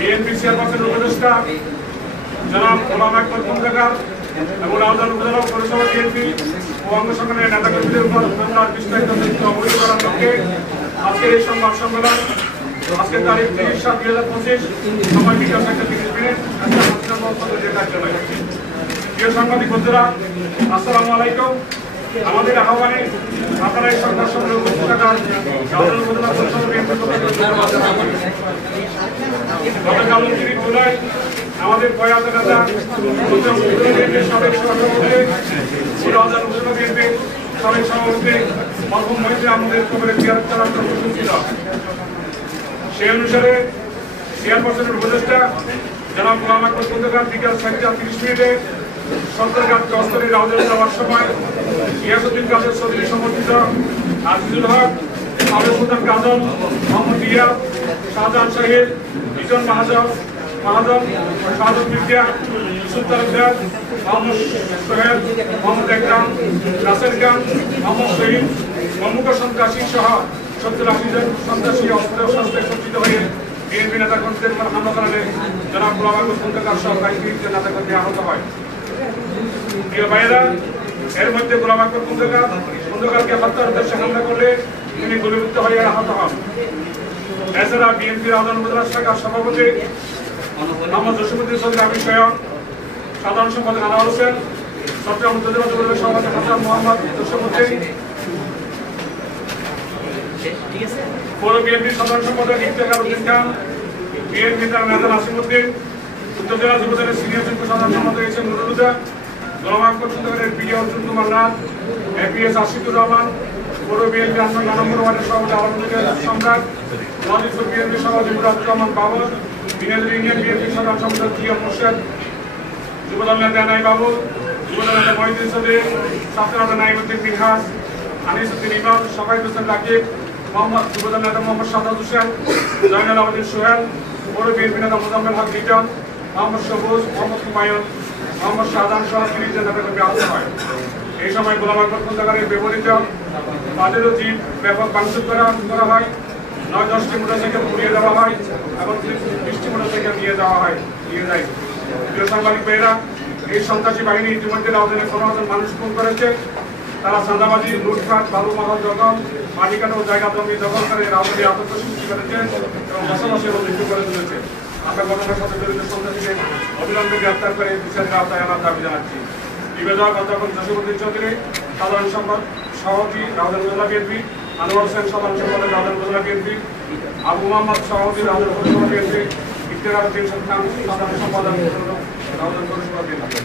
BNP চেয়ারপারসনের উপদেষ্টা জনাব গোলাম আকবর খন্দকার এবং রাউজান উপজেলা পৌরসভা বিএনপি ও অঙ্গ সংগঠনের নেতাকর্মীদের উপর হামলার বিস্তারিত তথ্য অবহিত করার লক্ষ্যে আজকের এই সংবাদ সম্মেলন। আজকের তারিখ 30/7/2025 সময় বিকাল 1:30। প্রিয় সাংবাদিক বন্ধুরা, আসসালামু আলাইকুম। আমাদের আহ্বানে আপনারা এই সংবাদ সম্মেলনে উপস্থিত থাকার রাউজান উপজেলা পৌরসভা বিএনপি গতকাল 29 জুলাই আমাদের প্রয়াত নেতা সাবেক সভাপতি রাউজান উপজেলা বিএনপি সাবেক সভাপতি মরহুম মহিউদ্দিন আহমেদের কবরে জিয়ারত করার কর্মসূচি ছিল। সেই অনুসারে চেয়ারপারসনের উপদেষ্টা জনাব গোলাম আকবর খন্দকার বিকাল 4:30 সন্ত্রাসঘাত গস্তরে রাউজানে যাওয়ার সময় গিয়াসউদ্দিন কাদের চৌধুরী সমর্থিত আজিজুল হক, আবেদ সুলতান কাজল, মোহাম্মদ রিয়াদ, শাহজাহান শাহিদ, মিজান মাহাজন, শাহাদত মির্জা, ইউসুফ তালুকদার, মোহাম্মদ সোহেল, মোহাম্মদ একরাম, নাসির খান, মোহাম্মদ শহীদ প্রমুখ সন্ত্রাসী সহ 70-80 জন সন্ত্রাসী অস্ত্রে সজ্জিত হয়ে বিএনপি নেতাকর্মীদের উপর হামলা চালালে জনাব গোলাম আকবর খন্দকার সহ 22 জন নেতাকর্মী আহত হয়। প্রিয় ভাইয়েরা, এর মধ্যে গোলাম আকবর খন্দকারকে হত্যার উদ্দেশ্যে হামলা করলে তিনি গুলিবিদ্ধ হয়ে আহত হন। এছাড়া বিএনপি রাউজান উপজেলা শাখার সভাপতি মোহাম্মদ জসিমউদ্দিন চৌধুরী আমির স্বয়ং, সাধারণ সম্পাদক আনোয়ার হোসেন, চট্টগ্রাম উপজেলা যুবদলের সভাপতি হাসান মোহাম্মদ জসিমউদ্দিন, পৌর বিএনপির সাধারণ সম্পাদক ইফতেখার উদ্দিন খান, বিএনপি নেতা নাসিমউদ্দিন, উত্তর জেলা যুবদলের সিনিয়র যুগ্ম সাধারণ সম্পাদক এস এম নুরুল হুদা, গোলাম আকবর খন্দকারের পিডি অর্জুন কুমার নাথ, এপিএস আশিকুর রহমান, পৌর বিএনপি 8 নম্বর ওয়ার্ডের সভাপতি আলমগীর সম্রাট, মজিদপুর বিএনপি সভাপতি মুরাদুর রহমান বাবর, বিনাজুর ইউনিয়ন বিএনপি সাধারণ সম্পাদক জিয়া মোর্শেদ, যুবদল নেতা নাই বাবুল, যুবদল নেতা মহিউদ্দিন চৌধুরী, ছাত্র নেতা নাইমুদ্দিন মিনহাজ, আনিসউদ্দিন ইমাম, শাফাইদ হোসেন রাকিব, যুবদল নেতা মোহাম্মদ সাদাত হোসেন, জয়নাল আবেদিন সোহেল, পৌর বিএনপি নেতা মোজাম্মেল হক লিটন, মোহাম্মদ সবুজ, মোহাম্মদ হুমায়ুন, মোহাম্মদ শাহজাহান সহ 30 জন নেতাকর্মী আহত হয়। এই সময় গোলাম আকবর খন্দকারের ব্যবহৃত বাজেরও জিপ ব্যাপক ভাঙচুর করা হয়। 9-10টি মোটরসাইকেল পুড়িয়ে দেওয়া হয় এবং 30টি মোটরসাইকেল নিয়ে যায়। প্রিয় সাংবাদিক ভাইয়েরা, এই সন্ত্রাসী বাহিনী ইতিমধ্যে রাউজানে 15 জন মানুষ খুন করেছে। তারা চাঁদাবাজি, লুটপাট, বালুমহল দখল, মাটি কাটা ও জায়গা জমি দখল করে রাউজানে আতঙ্ক সৃষ্টি করেছে এবং বসবাসের অভিযোগ করে তুলেছে। আমরা ঘটনার সাথে জড়িত সন্ত্রাসীদের অবিলম্বে গ্রেপ্তার করে বিচারের আওতায় আনার দাবি জানাচ্ছি। নিবেদক অধ্যাপক জসিমউদ্দিন চৌধুরী, সাধারণ সম্পাদক সভাপতি রাউজান উপজেলা বিএনপি, আনোয়ার হোসেন সাধারণ সম্পাদক রাউজান উপজেলা বিএনপি, আবু মোহাম্মদ সভাপতি রাউজান পৌরসভা বিএনপি, ইফতেখার উদ্দিন খান সাধারণ সম্পাদক রাউজান পৌরসভা বিএনপি।